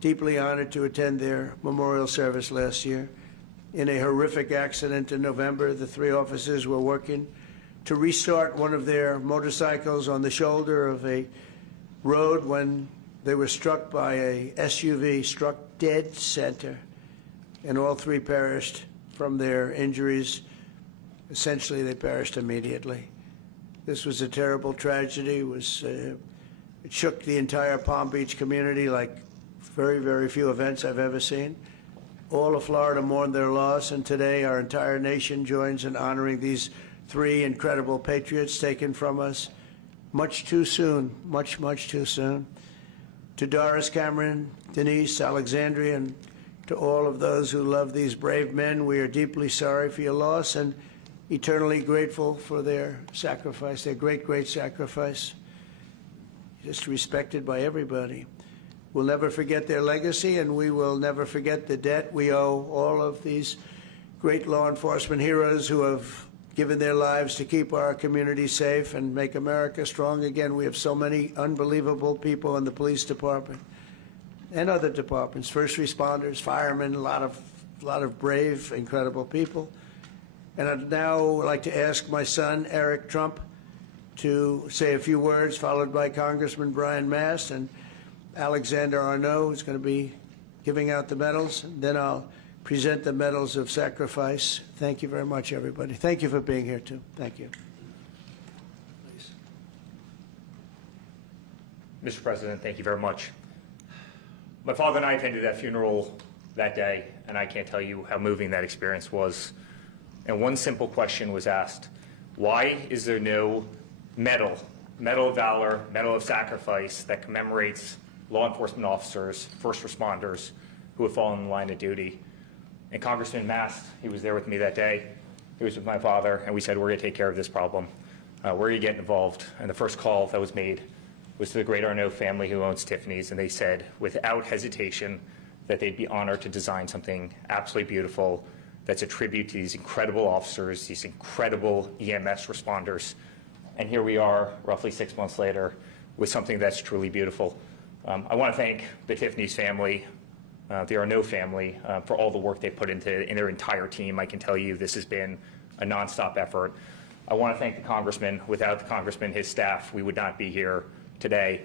deeply honored to attend their memorial service last year. In a horrific accident in November, the three officers were working to restart one of their motorcycles on the shoulder of a road when they were struck by a SUV, struck dead center, and all three perished from their injuries. Essentially, they perished immediately. This was a terrible tragedy. It shook the entire Palm Beach community like very, very few events I've ever seen. All of Florida mourned their loss, and today our entire nation joins in honoring these three incredible patriots taken from us much too soon, much, much too soon. To Doris, Cameron, Denise, Alexandria, and to all of those who love these brave men, we are deeply sorry for your loss and eternally grateful for their sacrifice, their great, great sacrifice, just respected by everybody. We'll never forget their legacy, and we will never forget the debt we owe all of these great law enforcement heroes who have given their lives to keep our community safe and make America strong again. We have so many unbelievable people in the police department and other departments, first responders, firemen, a lot of brave, incredible people. And I'd now like to ask my son, Eric Trump, to say a few words, followed by Congressman Brian Mast and Alexander Arnault, who's going to be giving out the medals. Then I'll present the medals of sacrifice. Thank you very much, everybody. Thank you for being here, too. Thank you. Please. Mr. President, thank you very much. My father and I attended that funeral that day, and I can't tell you how moving that experience was. And one simple question was asked: why is there no medal of valor, medal of sacrifice that commemorates law enforcement officers, first responders who have fallen in the line of duty? And Congressman Mast, he was there with me that day. He was with my father, and we said, we're going to take care of this problem. We're going to get involved. And the first call that was made was to the great Arnault family who owns Tiffany's, and they said, without hesitation, that they'd be honored to design something absolutely beautiful that's a tribute to these incredible officers, these incredible EMS responders. And here we are, roughly 6 months later, with something that's truly beautiful. I want to thank the Tiffany's family, the Arnault family, for all the work they put in their entire team. I can tell you this has been a nonstop effort. I want to thank the Congressman. Without the Congressman, his staff, we would not be here today.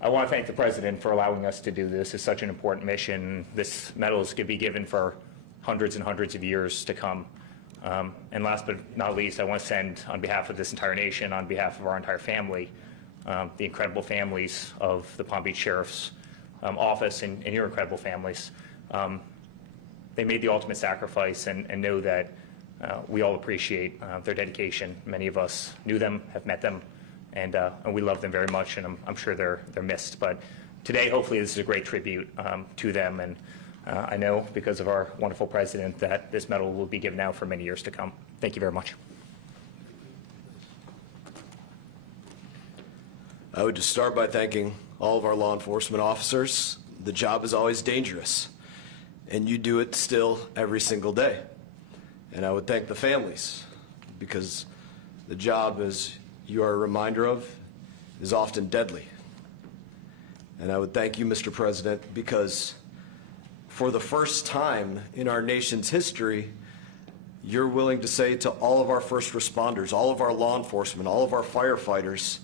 I want to thank the President for allowing us to do this. It's such an important mission. This medal is going to be given for hundreds and hundreds of years to come. And last but not least, I want to send, on behalf of this entire nation, on behalf of our entire family, the incredible families of the Palm Beach Sheriff's Office and your incredible families. They made the ultimate sacrifice, and know that we all appreciate their dedication. Many of us knew them, have met them, and we love them very much, and I'm sure they're missed. But today, hopefully, this is a great tribute to them, and I know, because of our wonderful President, that this medal will be given out for many years to come. Thank you very much. I would just start by thanking all of our law enforcement officers. The job is always dangerous, and you do it still every single day. And I would thank the families, because the job, as you are a reminder of, is often deadly. And I would thank you, Mr. President, because for the first time in our nation's history, you're willing to say to all of our first responders, all of our law enforcement, all of our firefighters,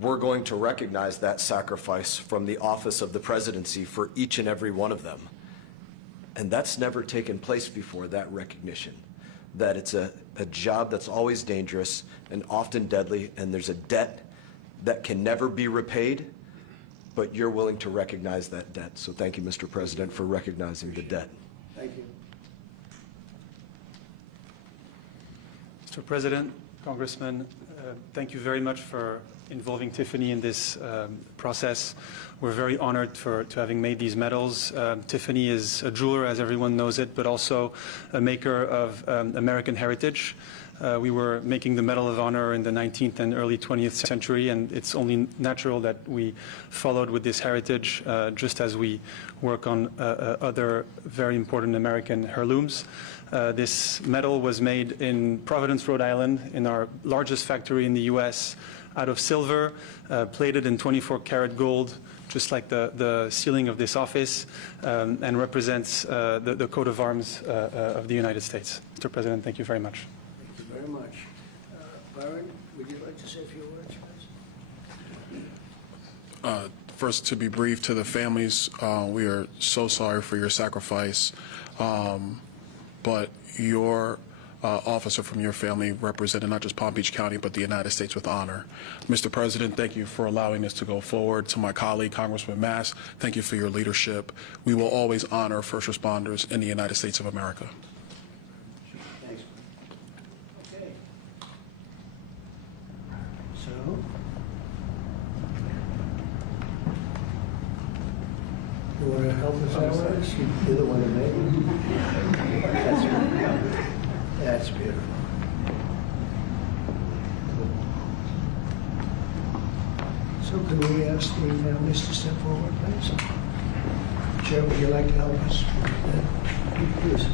we're going to recognize that sacrifice from the office of the presidency for each and every one of them. And that's never taken place before, that recognition, that it's a job that's always dangerous and often deadly, and there's a debt that can never be repaid, but you're willing to recognize that debt. So thank you, Mr. President, for recognizing the debt. Thank you. Mr. President, Congressman, thank you very much for involving Tiffany in this process. We're very honored to having made these medals. Tiffany is a jeweler, as everyone knows it, but also a maker of American heritage. We were making the Medal of Honor in the 19th and early 20th century, and it's only natural that we followed with this heritage, just as we work on other very important American heirlooms. This medal was made in Providence, Rhode Island, in our largest factory in the U.S., out of silver, plated in 24-karat gold, just like the ceiling of this office, and represents the coat of arms of the United States. Mr. President, thank you very much. Thank you very much. Byron, would you like to say a few words, please? First, to be brief, to the families, we are so sorry for your sacrifice, but your officer from your family represented not just Palm Beach County, but the United States with honor. Mr. President, thank you for allowing us to go forward. To my colleague, Congressman Mass, thank you for your leadership. We will always honor first responders in the United States of America. Thanks. Okay. So, you want to help us out with this? You're the one that made it. That's beautiful. So could we ask the families to step forward, please? Chair, would you like to help us? Please.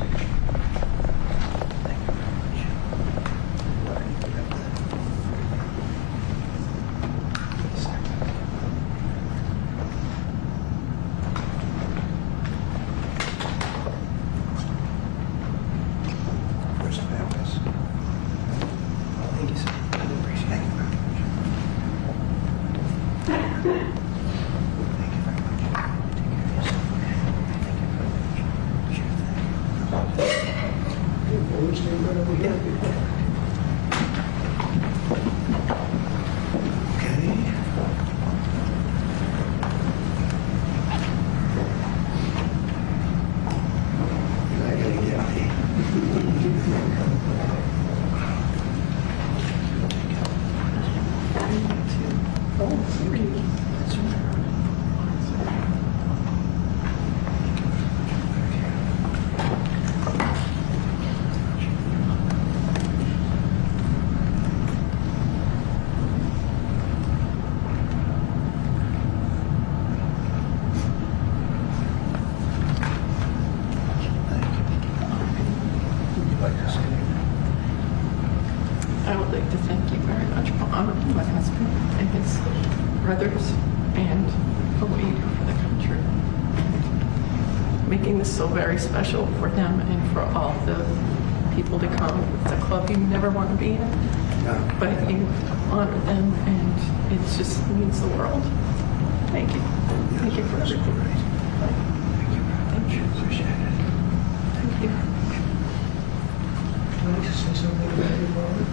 First families. Thank you, sir. I appreciate it. Thank you very much. Thank you very much. Take care of yourself. Thank you very much. Sure thing. Always stay right over here. Okay. I gotta get the... Oh, thank you. That's right. Would you like to say anything? I would like to thank you very much for honoring my husband and his brothers and for what you do for the country. Making this so very special for them and for all the people to come. It's a club you never want to be in, No. but you honor them and it just means the world. Thank you. Thank you for everything. Thank you very much. Appreciate it. Thank you. Would you like to say something about your brother?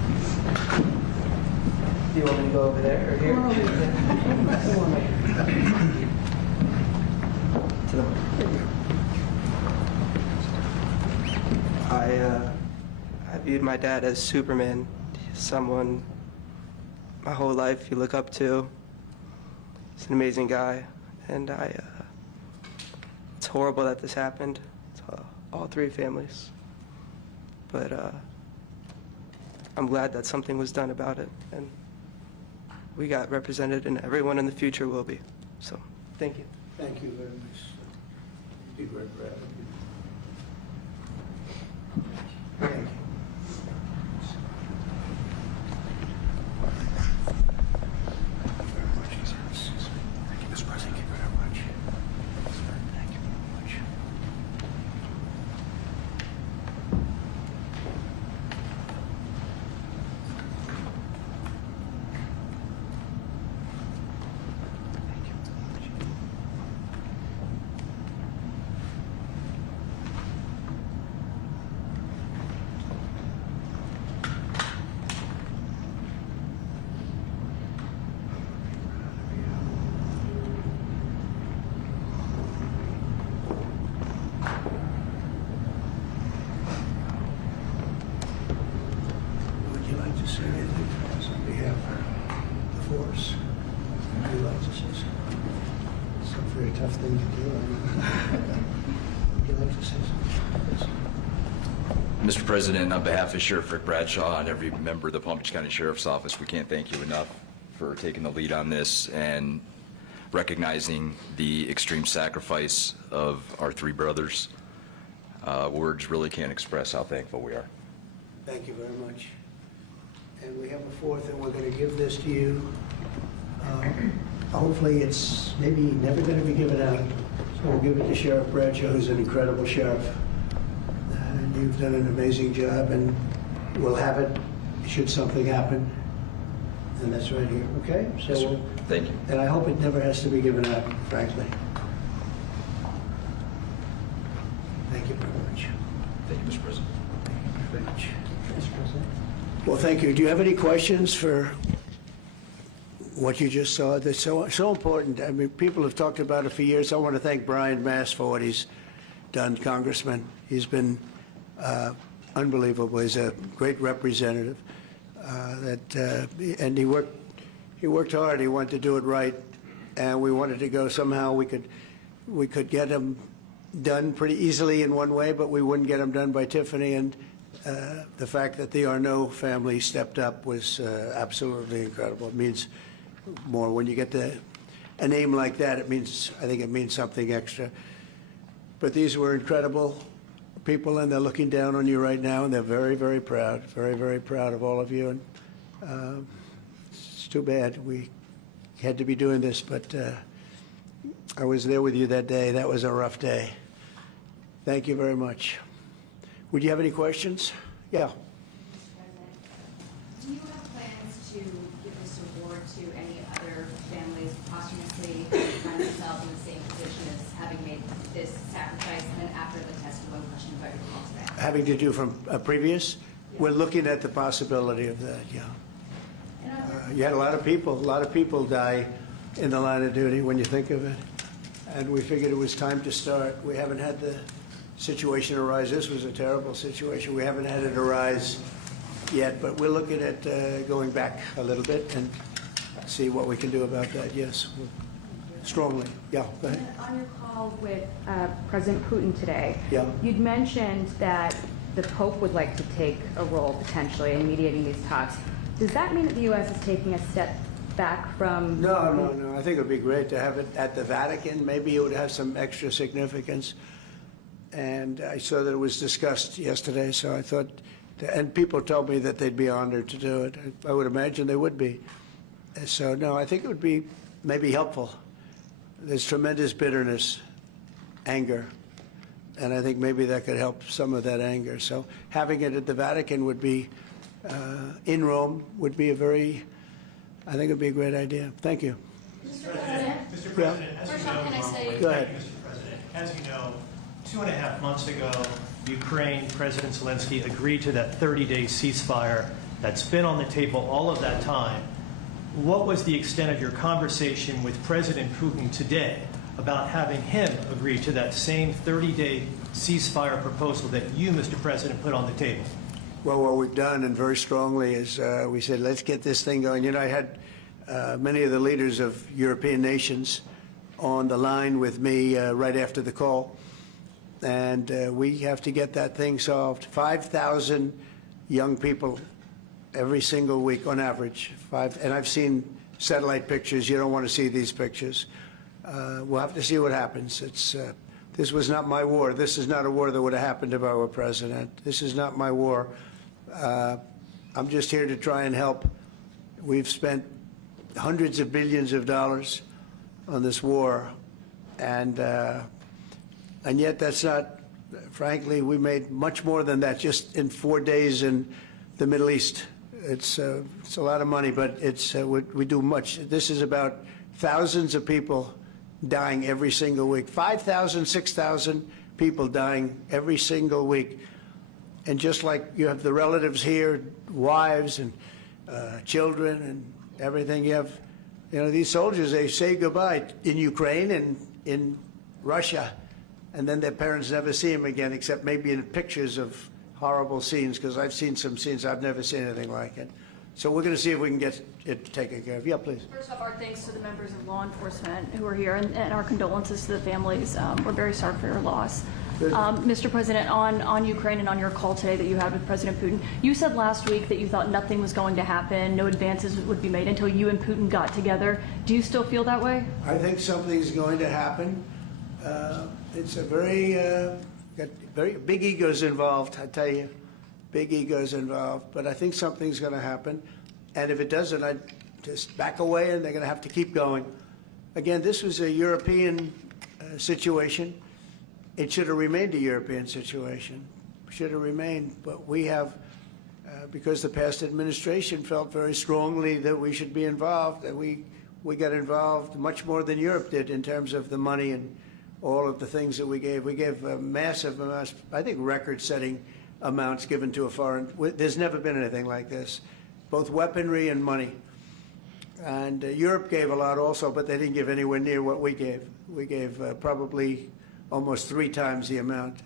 Do you want me to go over there or here? To the I viewed my dad as Superman, someone my whole life you look up to. He's an amazing guy, and it's horrible that this happened to all three families. But I'm glad that something was done about it, and we got represented, and everyone in the future will be. So, thank you. Thank you very much. Be great, Brad. Thank you. Thank you, Mr. President. Thank you very much. Thank you very much. Thank you very much. Would you like to say anything to us on behalf of the force? Would you like to say something? It's a very tough thing to do. Would you like to say something? Yes. Mr. President, on behalf of Sheriff Rick Bradshaw and every member of the Palm Beach County Sheriff's Office, we can't thank you enough for taking the lead on this and recognizing the extreme sacrifice of our three brothers. Words really can't express how thankful we are. Thank you very much. And we have a fourth, and we're going to give this to you. hopefully it's maybe never going to be given out. So we'll give it to Sheriff Bradshaw, who's an incredible sheriff. And you've done an amazing job, and we'll have it should something happen. And that's right here, okay? So Yes, sir. Thank you. And I hope it never has to be given out, frankly. Thank you very much. Thank you, Mr. President. Very much. Well, thank you. Do you have any questions for what you just saw? That's so important. I mean, people have talked about it for years. I want to thank Brian Mass for what he's done, Congressman. He's been unbelievable. He's a great representative. And he worked hard. He wanted to do it right, and we wanted to go somehow. We could get him done pretty easily in one way, but we wouldn't get him done by Tiffany. And the fact that the Arnault family stepped up was absolutely incredible. It means more when you get a name like that. I think it means something extra. But these were incredible people, and they're looking down on you right now, and they're very, very proud, very, very proud of all of you. And it's too bad we had to be doing this, but I was there with you that day. That was a rough day. Thank you very much. Would you have any questions? Yeah. Do you have plans to give this award to any other families posthumously who find themselves in the same position as having made this sacrifice, and then after the testimony question about your call today? Having to do from a previous? We're looking at the possibility of that, yeah. You had a lot of people die in the line of duty when you think of it. And we figured it was time to start. We haven't had the situation arise. This was a terrible situation. We haven't had it arise yet, but we're looking at going back a little bit and see what we can do about that, yes. Strongly. Yeah, go ahead. On your call with President Putin today, Yeah. you'd mentioned that the Pope would like to take a role potentially in mediating these talks. Does that mean that the U.S. is taking a step back from... No. I think it would be great to have it at the Vatican. Maybe it would have some extra significance. And I saw that it was discussed yesterday, so I thought, and people told me that they'd be honored to do it. I would imagine they would be. So, no, I think it would be maybe helpful. There's tremendous bitterness, anger, and I think maybe that could help some of that anger. So having it at the Vatican would be, in Rome, would be I think it would be a great idea. Thank you. Mr. President, as you know, can I say- Go ahead. Mr. President, as you know, 2.5 months ago, Ukraine President Zelensky agreed to that 30-day ceasefire that's been on the table all of that time. What was the extent of your conversation with President Putin today about having him agree to that same 30-day ceasefire proposal that you, Mr. President, put on the table? Well, what we've done, and very strongly, is we said, let's get this thing going. You know, I had many of the leaders of European nations on the line with me right after the call, and we have to get that thing solved. 5,000 young people every single week on average. And I've seen satellite pictures. You don't want to see these pictures. We'll have to see what happens. This was not my war. This is not a war that would have happened if I were president. This is not my war. I'm just here to try and help. We've spent hundreds of billions of dollars on this war, and yet that's not, frankly, we made much more than that just in 4 days in the Middle East. It's a lot of money, but we do much. This is about thousands of people dying every single week. 5,000, 6,000 people dying every single week. And just like you have the relatives here, wives and children and everything, you have, these soldiers, they say goodbye in Ukraine and in Russia, and then their parents never see them again, except maybe in pictures of horrible scenes, because I've seen some scenes, I've never seen anything like it. So we're going to see if we can get it taken care of. Yeah, please. First off, our thanks to the members of law enforcement who are here, and our condolences to the families. We're very sorry for your loss. Mr. President, on Ukraine and on your call today that you had with President Putin, you said last week that you thought nothing was going to happen, no advances would be made until you and Putin got together. Do you still feel that way? I think something's going to happen. It's a got very big egos involved, I tell you. Big egos involved, but I think something's going to happen. And if it doesn't, I'd just back away, and they're going to have to keep going. Again, this was a European situation. It should have remained a European situation. Should have remained, but we have, because the past administration felt very strongly that we should be involved, that we got involved much more than Europe did in terms of the money and all of the things that we gave. We gave massive amounts, I think record-setting amounts given to a foreign. There's never been anything like this, both weaponry and money. And Europe gave a lot also, but they didn't give anywhere near what we gave. We gave probably almost 3 times the amount.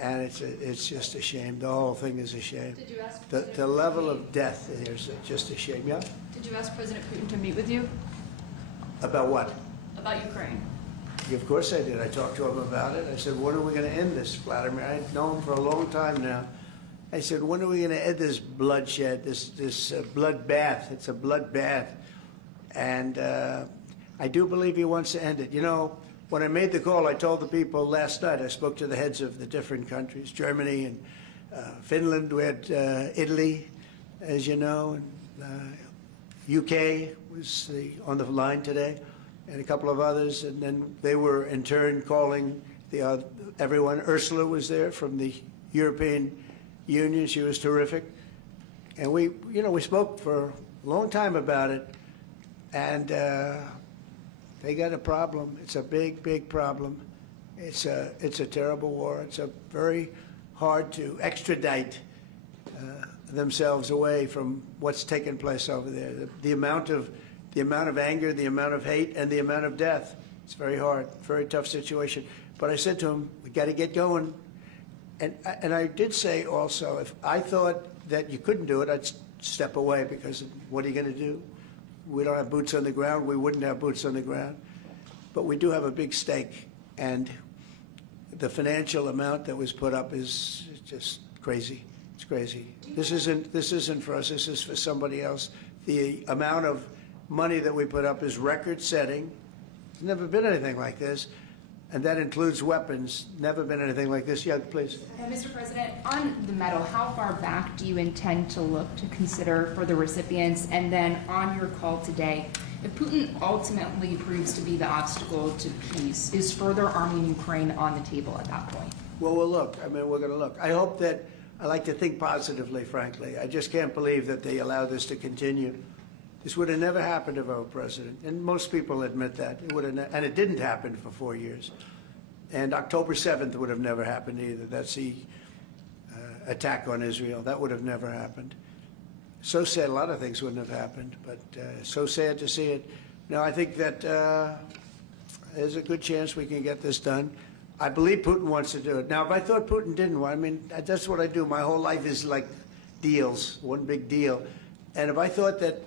And it's just a shame. The whole thing is a shame. Did you ask The level of death is just a shame. Yeah? Did you ask President Putin to meet with you About what? about Ukraine? Of course I did. I talked to him about it. I said, when are we going to end this, Vladimir? I've known him for a long time now. I said, when are we going to end this bloodshed, this bloodbath? It's a bloodbath. And I do believe he wants to end it. You know, when I made the call, I told the people last night, I spoke to the heads of the different countries, Germany and Finland. We had Italy, as you know, and UK was on the line today, and a couple of others. And then they were in turn calling everyone. Ursula was there from the European Union. She was terrific. And we spoke for a long time about it. And they got a problem. It's a big, big problem. It's a terrible war. It's a very hard to extradite themselves away from what's taken place over there. The amount of anger, the amount of hate, and the amount of death. It's very hard, very tough situation. But I said to him, we got to get going. And I did say also, if I thought that you couldn't do it, I'd step away, because what are you going to do? We don't have boots on the ground. We wouldn't have boots on the ground. But we do have a big stake, and the financial amount that was put up is just crazy. It's crazy. This isn't for us. This is for somebody else. The amount of money that we put up is record-setting. There's never been anything like this. And that includes weapons. Never been anything like this. Yeah, please. Mr. President, on the medal, how far back do you intend to look to consider for the recipients? And then on your call today, if Putin ultimately proves to be the obstacle to peace, is further arming Ukraine on the table at that point? Well, we'll look. I mean, we're going to look. I hope that, I like to think positively, frankly. I just can't believe that they allow this to continue. This would have never happened if I were president, and most people admit that. It would have, and it didn't happen for 4 years. And October 7th would have never happened either. That's the attack on Israel. That would have never happened. So sad, a lot of things wouldn't have happened, but so sad to see it. No, I think that there's a good chance we can get this done. I believe Putin wants to do it. Now, if I thought Putin didn't want, I mean, that's what I do. My whole life is like deals, one big deal. And if I thought that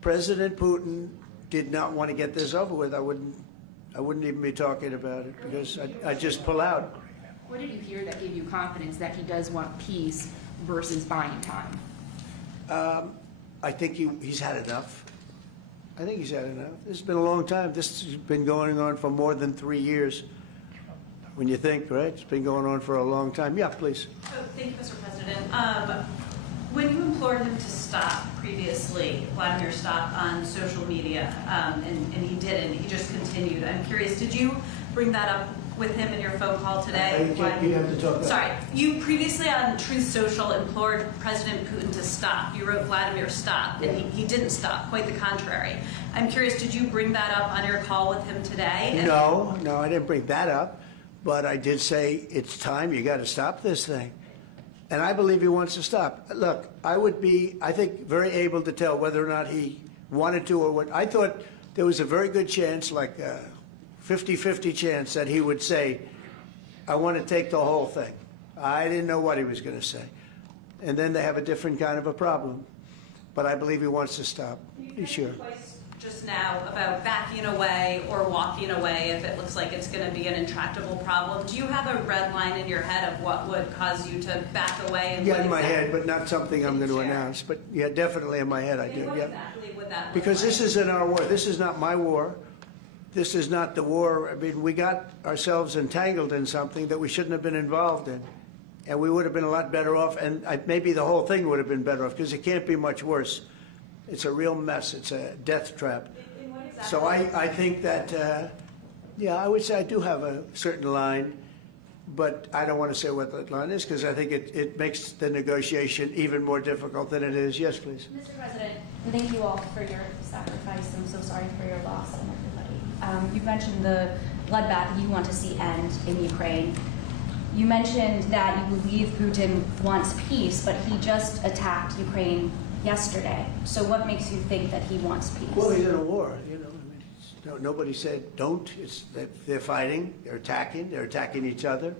President Putin did not want to get this over with, I wouldn't even be talking about it, because I'd just pull out. What did you hear that gave you confidence that he does want peace versus buying time? I think he's had enough. I think he's had enough. This has been a long time. This has been going on for more than 3 years. When you think, right? It's been going on for a long time. Yeah, please. Oh, thank you, Mr. President. When you implored him to stop previously, Vladimir stopped on social media, and he didn't. He just continued. I'm curious, did you bring that up with him in your phone call today? You have to talk about. Sorry. You previously on Truth Social implored President Putin to stop. You wrote Vladimir stop, and he didn't stop. Quite the contrary. I'm curious, did you bring that up on your call with him today? No, I didn't bring that up. But I did say, it's time. You got to stop this thing. And I believe he wants to stop. Look, I would be, I think, very able to tell whether or not he wanted to or what. I thought there was a very good chance, like a 50-50 chance, that he would say, I want to take the whole thing. I didn't know what he was going to say. And then they have a different kind of a problem. But I believe he wants to stop. You Sure. twice just now about backing away or walking away if it looks like it's going to be an intractable problem. Do you have a red line in your head of what would cause you to back away? And Yeah, in my head, but not something I'm going to announce. But yeah, definitely in my head I do. What Yeah. exactly would that look Because like? this isn't our war. This is not my war. This is not the war. I mean, we got ourselves entangled in something that we shouldn't have been involved in. And we would have been a lot better off, and maybe the whole thing would have been better off, because it can't be much worse. It's a real mess. It's a death trap. In what So I think that, yeah, I would say I do have a certain line, but I don't want to say what that line is because I think it makes the negotiation even more difficult than it is. Yes, please. Mr. President, thank you all for your sacrifice. I'm so sorry for your loss and everybody. You mentioned the bloodbath you want to see end in Ukraine. You mentioned that you believe Putin wants peace, but he just attacked Ukraine yesterday. So what makes you think that he wants peace? Well, he's in a war, you know. Nobody said don't. It's they're fighting, they're attacking each other,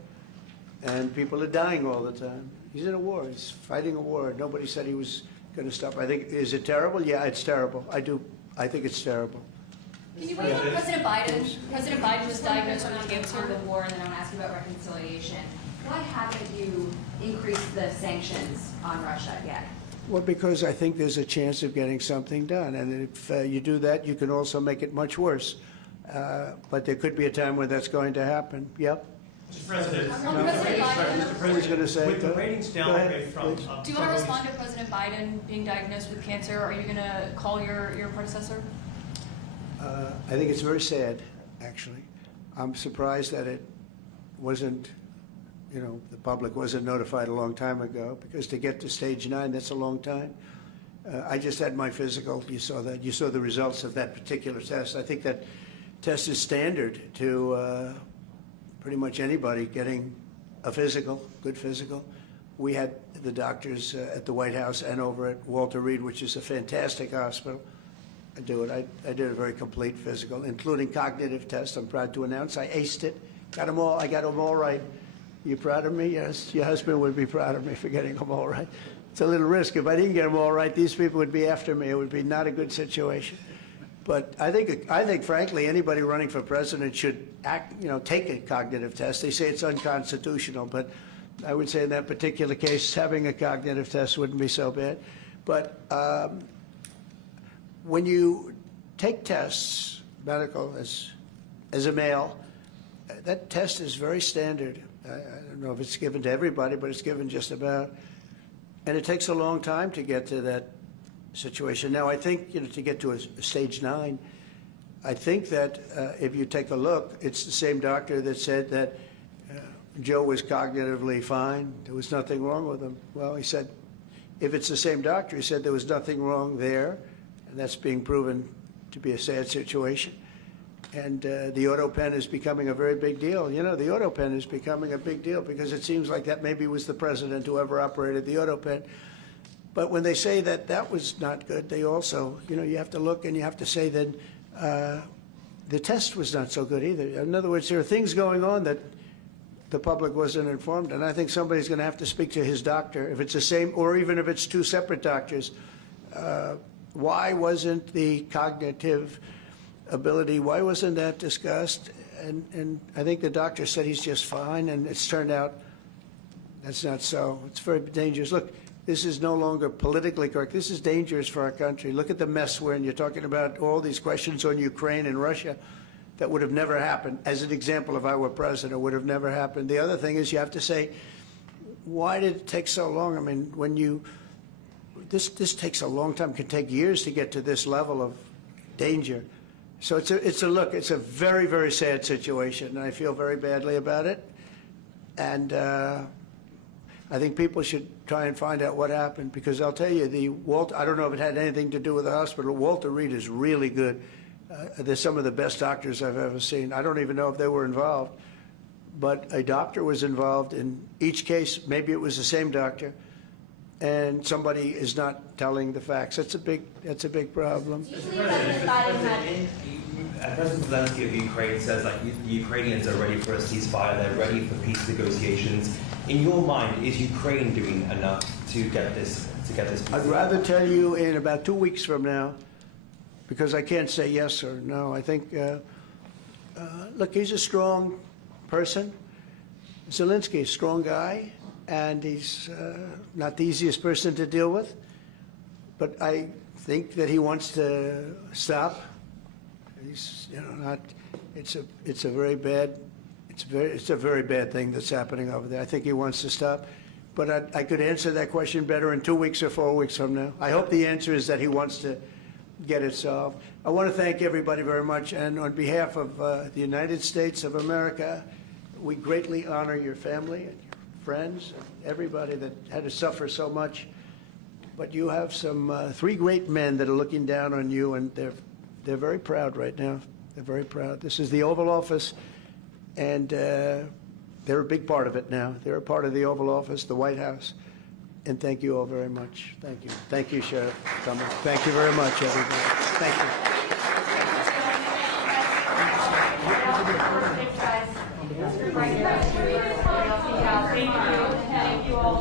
and people are dying all the time. He's in a war. He's fighting a war. Nobody said he was going to stop. I think, is it terrible? Yeah, it's terrible. I think it's terrible. Can you wait on President Biden? Yes. President Biden was diagnosed with cancer before, and then I'm asking about reconciliation. Why haven't you increased the sanctions on Russia yet? Well, because I think there's a chance of getting something done. And if you do that, you can also make it much worse. But there could be a time when that's going to happen. Yep. Mr. President, Who's going to say with the ratings downgrade from... Do you want to respond to President Biden being diagnosed with cancer? Are you going to call your predecessor? I think it's very sad, actually. I'm surprised that it wasn't, you know, the public wasn't notified a long time ago, because to get to stage 9, that's a long time. I just had my physical. You saw that. You saw the results of that particular test. I think that test is standard to pretty much anybody getting a physical, good physical. We had the doctors at the White House and over at Walter Reed, which is a fantastic hospital. I did a very complete physical, including cognitive tests. I'm proud to announce I aced it. Got them all. I got them all right. You proud of me? Yes. Your husband would be proud of me for getting them all right. It's a little risk. If I didn't get them all right, these people would be after me. It would be not a good situation. But I think, frankly, anybody running for president should take a cognitive test. They say it's unconstitutional, but I would say in that particular case, having a cognitive test wouldn't be so bad. But when you take tests, medical, as a male, that test is very standard. I don't know if it's given to everybody, but it's given just about. And it takes a long time to get to that situation. Now, I think, to get to a stage 9, I think that if you take a look, it's the same doctor that said that Joe was cognitively fine. There was nothing wrong with him. Well, he said, if it's the same doctor, he said there was nothing wrong there, and that's being proven to be a sad situation. And the auto pen is becoming a very big deal. The auto pen is becoming a big deal because it seems like that maybe was the president who ever operated the auto pen. But when they say that that was not good, they also, you have to look and you have to say that the test was not so good either. In other words, there are things going on that the public wasn't informed, and I think somebody's going to have to speak to his doctor, if it's the same, or even if it's 2 separate doctors. Why wasn't the cognitive ability, why wasn't that discussed? And I think the doctor said he's just fine, and it's turned out that's not so. It's very dangerous. Look, this is no longer politically correct. This is dangerous for our country. Look at the mess we're in. You're talking about all these questions on Ukraine and Russia that would have never happened. As an example, if I were president, it would have never happened. The other thing is you have to say, why did it take so long? I mean, when this takes a long time. It can take years to get to this level of danger. So it's a very, very sad situation, and I feel very badly about it. And I think people should try and find out what happened, because I'll tell you, I don't know if it had anything to do with the hospital. Walter Reed is really good. They're some of the best doctors I've ever seen. I don't even know if they were involved, but a doctor was involved in each case. Maybe it was the same doctor, and somebody is not telling the facts. That's a big problem. President Zelensky of Ukraine says the Ukrainians are ready for a ceasefire, they're ready for peace negotiations. In your mind, is Ukraine doing enough to get this peace? I'd rather tell you in about 2 weeks from now, because I can't say yes or no. I think, look, he's a strong person. Zelensky, a strong guy, and he's not the easiest person to deal with. But I think that he wants to stop. He's, not. It's a very bad thing that's happening over there. I think he wants to stop. But I could answer that question better in 2 weeks or 4 weeks from now. I hope the answer is that he wants to get it solved. I want to thank everybody very much, and on behalf of the United States of America, we greatly honor your family and your friends, and everybody that had to suffer so much. But you have some three great men that are looking down on you, and they're very proud right now. They're very proud. This is the Oval Office, and they're a big part of it now. They're a part of the Oval Office, the White House. And thank you all very much. Thank you. Thank you, Sheriff Cummings. Thank you very much, everybody. Thank you. Thank you all.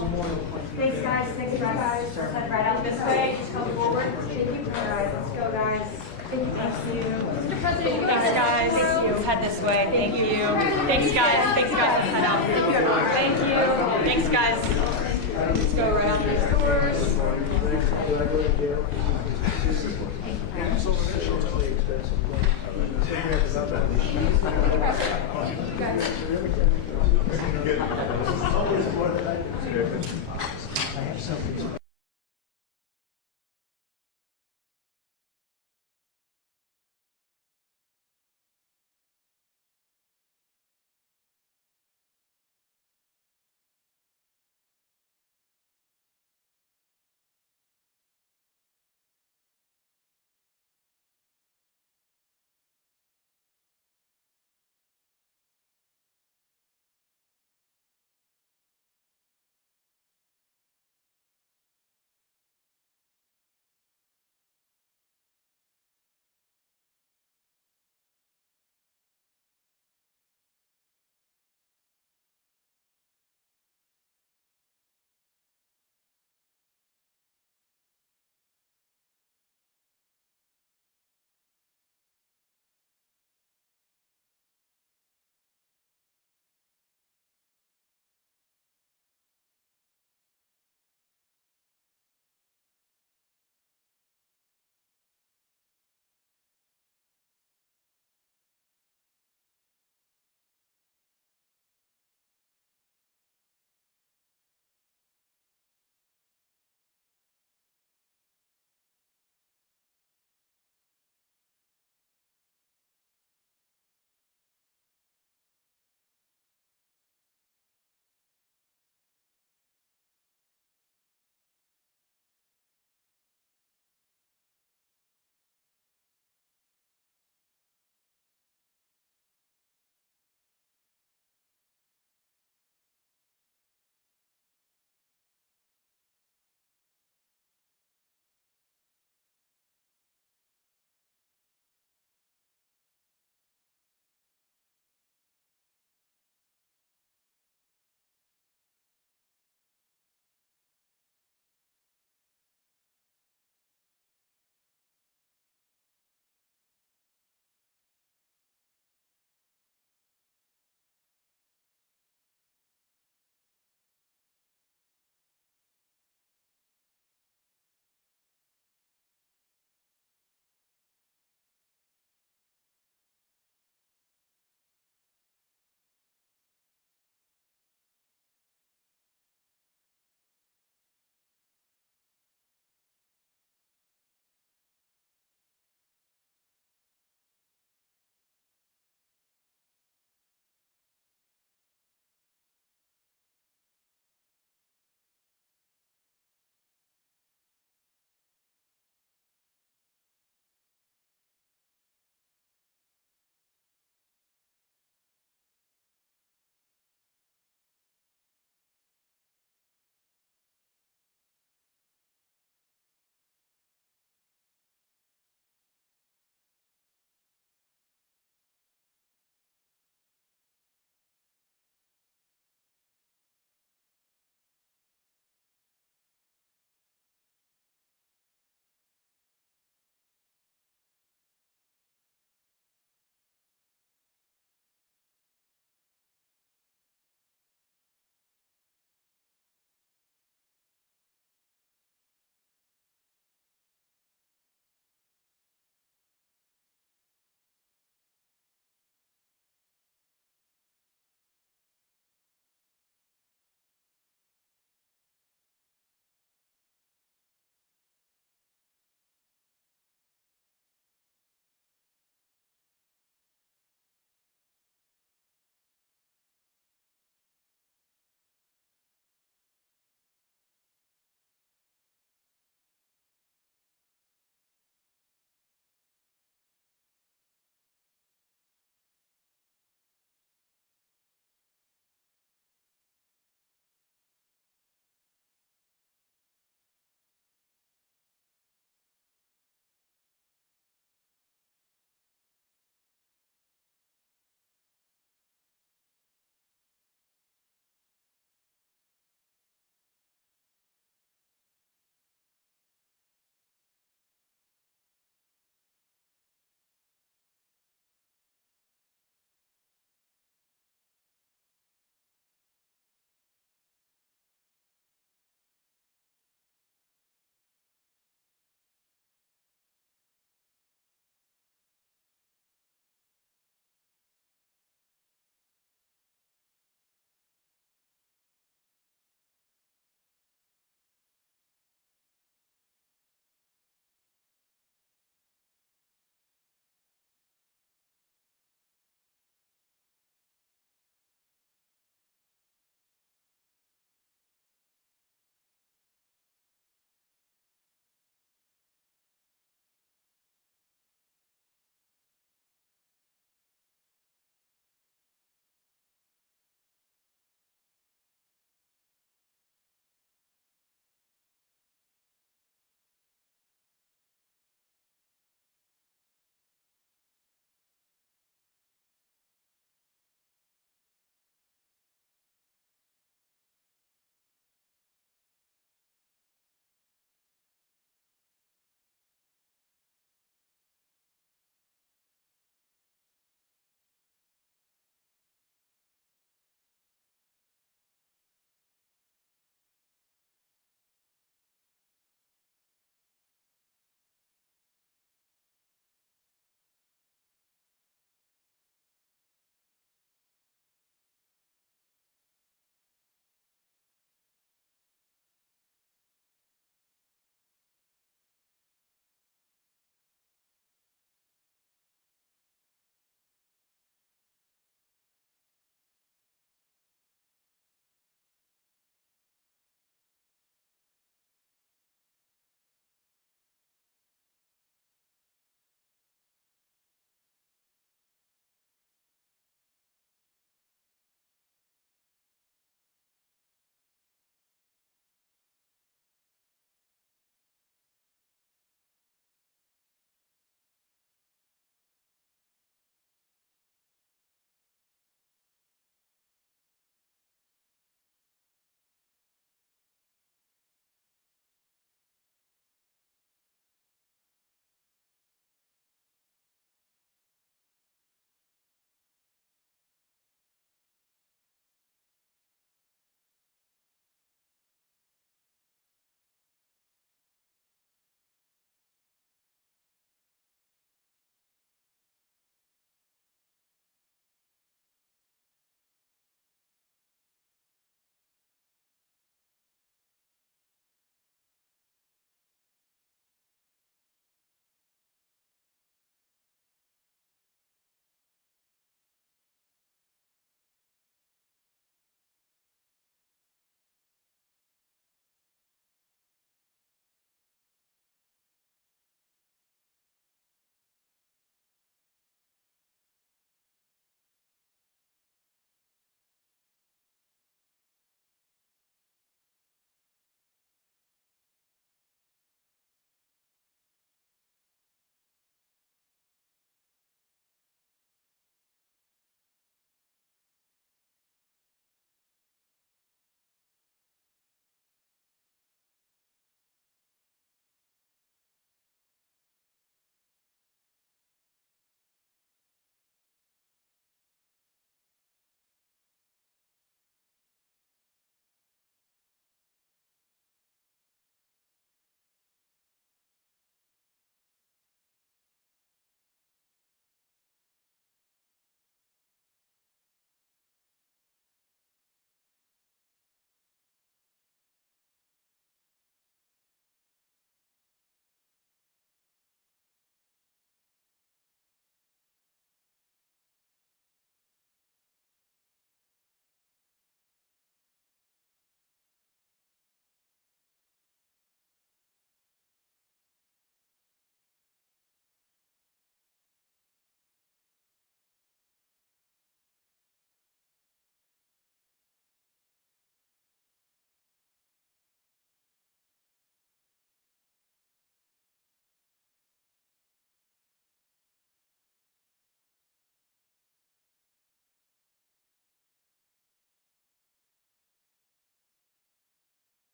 Thanks, guys. Thanks, guys. Head right out this way. Just come forward. Thank you. All right, let's go, guys. Thank you. Mr. President, thanks, guys. Let's head this way. Thank you. Thanks, guys. Thanks, guys. Let's head out. Thank you. Thanks, guys. Let's go right out these doors.